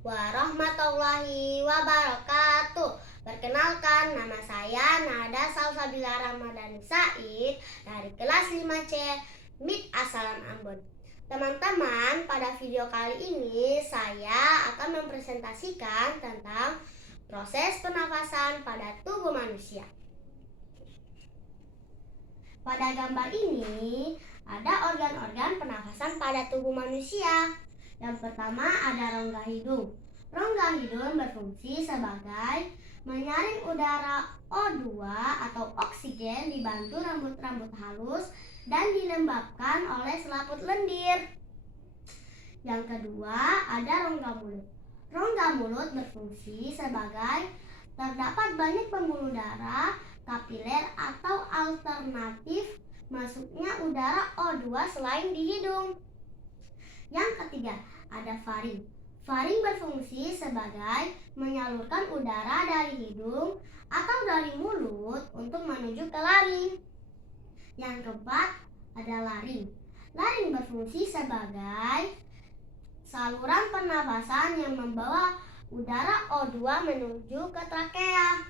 warahmatullahi wabarakatuh. Perkenalkan, nama saya Nada Salsabila Ramadhani Said dari kelas 5C MIT Asalan Ambon. Teman-teman, pada video kali ini saya akan mempresentasikan tentang proses pernafasan pada tubuh manusia. Pada gambar ini ada organ-organ pernafasan pada tubuh manusia. Yang pertama ada rongga hidung. Rongga hidung berfungsi sebagai menyaring udara O2 atau oksigen dibantu rambut-rambut halus dan dilembabkan oleh selaput lendir. Yang kedua ada rongga mulut. Rongga mulut berfungsi sebagai terdapat banyak pembuluh darah, kapiler atau alternatif masuknya udara O2 selain di hidung. Yang ketiga, ada faring. Faring berfungsi sebagai menyalurkan udara dari hidung atau dari mulut untuk menuju ke laring. Yang keempat, ada laring. Laring berfungsi sebagai saluran pernafasan yang membawa udara O2 menuju ke trakea.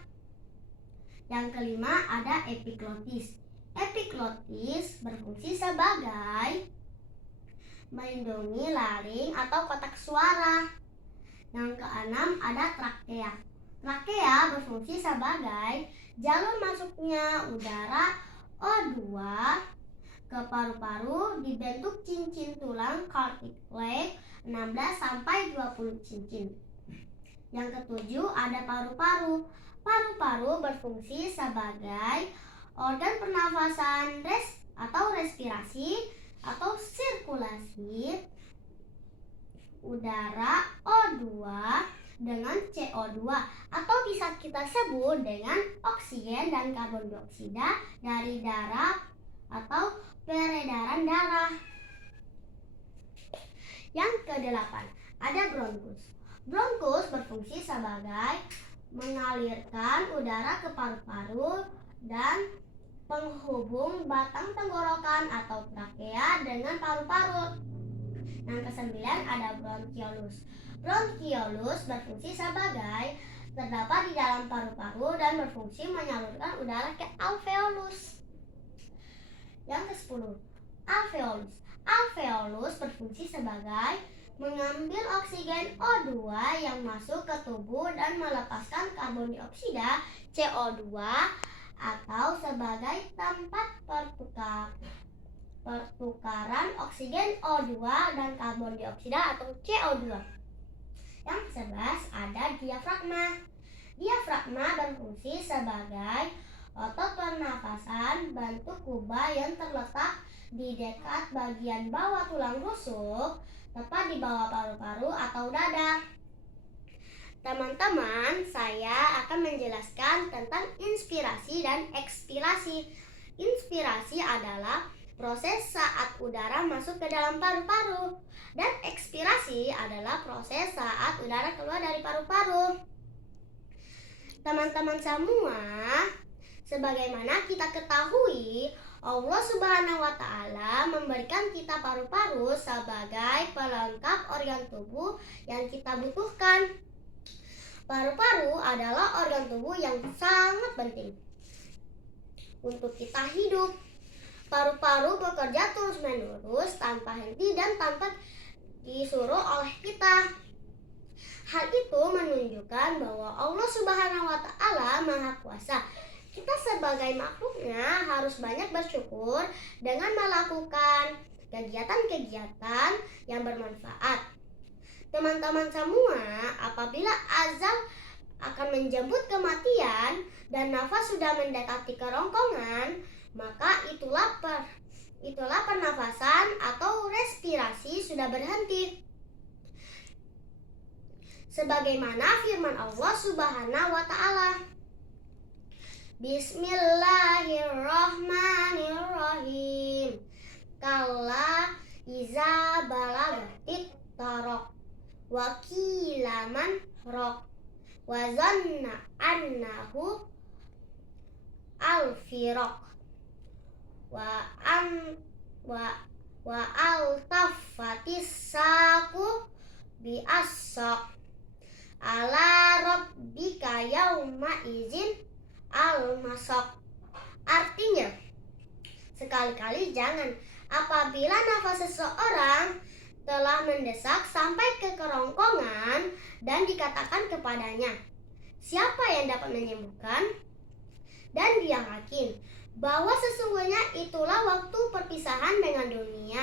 Yang kelima ada epiglotis. Epiglotis berfungsi sebagai melindungi laring atau kotak suara. Yang keenam ada trakea. Trakea berfungsi sebagai jalur masuknya udara O2 ke paru-paru dibentuk cincin tulang cartilage 16-20 cincin. Yang ketujuh ada paru-paru. Paru-paru berfungsi sebagai organ pernafasan atau respirasi atau sirkulasi udara O2 dengan CO2 atau bisa kita sebut dengan oksigen dan karbon dioksida dari darah atau peredaran darah. Yang kedelapan ada bronkus. Bronkus berfungsi sebagai mengalirkan udara ke paru-paru dan penghubung batang tenggorokan atau trakea dengan paru-paru. Yang kesembilan ada bronkiolus. Bronkiolus berfungsi sebagai terdapat di dalam paru-paru dan berfungsi menyalurkan udara ke alveolus. Yang ke-10, alveolus. Alveolus berfungsi sebagai mengambil oksigen O2 yang masuk ke tubuh dan melepaskan karbon dioksida CO2 atau sebagai tempat pertukaran oksigen O2 dan karbon dioksida atau CO2. Yang ke-11 ada diafragma. Diafragma berfungsi sebagai otot pernafasan bentuk kubah yang terletak di dekat bagian bawah tulang rusuk, tepat di bawah paru-paru atau dada. Teman-teman, saya akan menjelaskan tentang inspirasi dan ekspirasi. Inspirasi adalah proses saat udara masuk ke dalam paru-paru, dan ekspirasi adalah proses saat udara keluar dari paru-paru. Teman-teman semua, sebagaimana kita ketahui, Allah Subhanahu wa Ta'ala memberikan kita paru-paru sebagai pelengkap organ tubuh yang kita butuhkan. Paru-paru adalah organ tubuh yang sangat penting untuk kita hidup. Paru-paru bekerja terus-menerus tanpa henti dan tanpa disuruh oleh kita. Hal itu menunjukkan bahwa Allah Subhanahu wa Ta'ala Maha Kuasa. Kita sebagai makhluknya harus banyak bersyukur dengan melakukan kegiatan-kegiatan yang bermanfaat. Teman-teman semua, apabila azal akan menjemput kematian dan nafas sudah mendekati kerongkongan, maka itulah pernafasan atau respirasi sudah berhenti. Sebagaimana firman Allah Subhanahu wa Ta'ala, Bismillahirrahmanirrahim. Kalla iza balagatit taraq wa qila man raq wa zanna annahu al-firaq wa altaffatis saqu bi as-saq ala rabbika yauma izin al-masaq. Artinya, sekali-kali jangan apabila nafas seseorang telah mendesak sampai ke kerongkongan dan dikatakan kepadanya, siapa yang dapat menyembuhkan? Dan dia yakin bahwa sesungguhnya itulah waktu perpisahan dengan dunia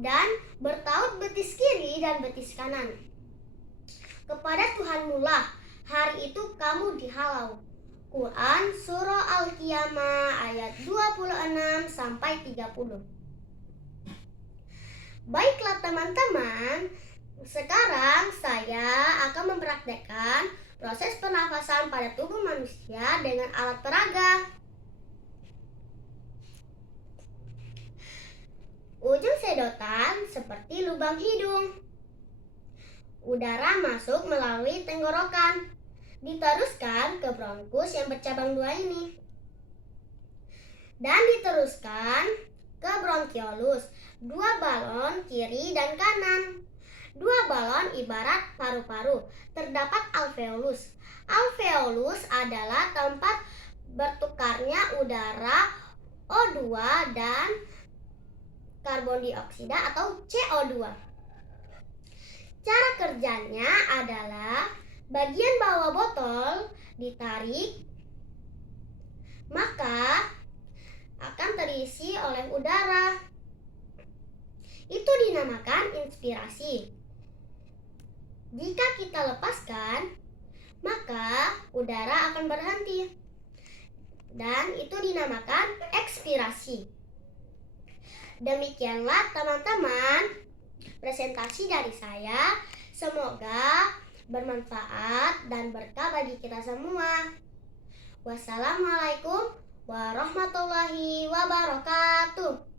dan bertaut betis kiri dan betis kanan. Kepada Tuhanmu lah hari itu kamu dihalau. Quran Surah Al-Qiyamah ayat 26 sampai 30. Baiklah teman-teman, sekarang saya akan mempraktekkan proses pernafasan pada tubuh manusia dengan alat peraga. Ujung sedotan seperti lubang hidung. Udara masuk melalui tenggorokan, diteruskan ke bronkus yang bercabang dua ini, dan diteruskan ke bronkiolus, dua balon kiri dan kanan. Dua balon ibarat paru-paru. Terdapat alveolus. Alveolus adalah tempat bertukarnya udara O2 dan karbon dioksida atau CO2. Cara kerjanya adalah bagian bawah botol ditarik, maka akan terisi oleh udara. Itu dinamakan inspirasi. Jika kita lepaskan, maka udara akan berhenti, dan itu dinamakan ekspirasi. Demikianlah teman-teman presentasi dari saya. Semoga bermanfaat dan berkah bagi kita semua. Wassalamualaikum warahmatullahi wabarakatuh.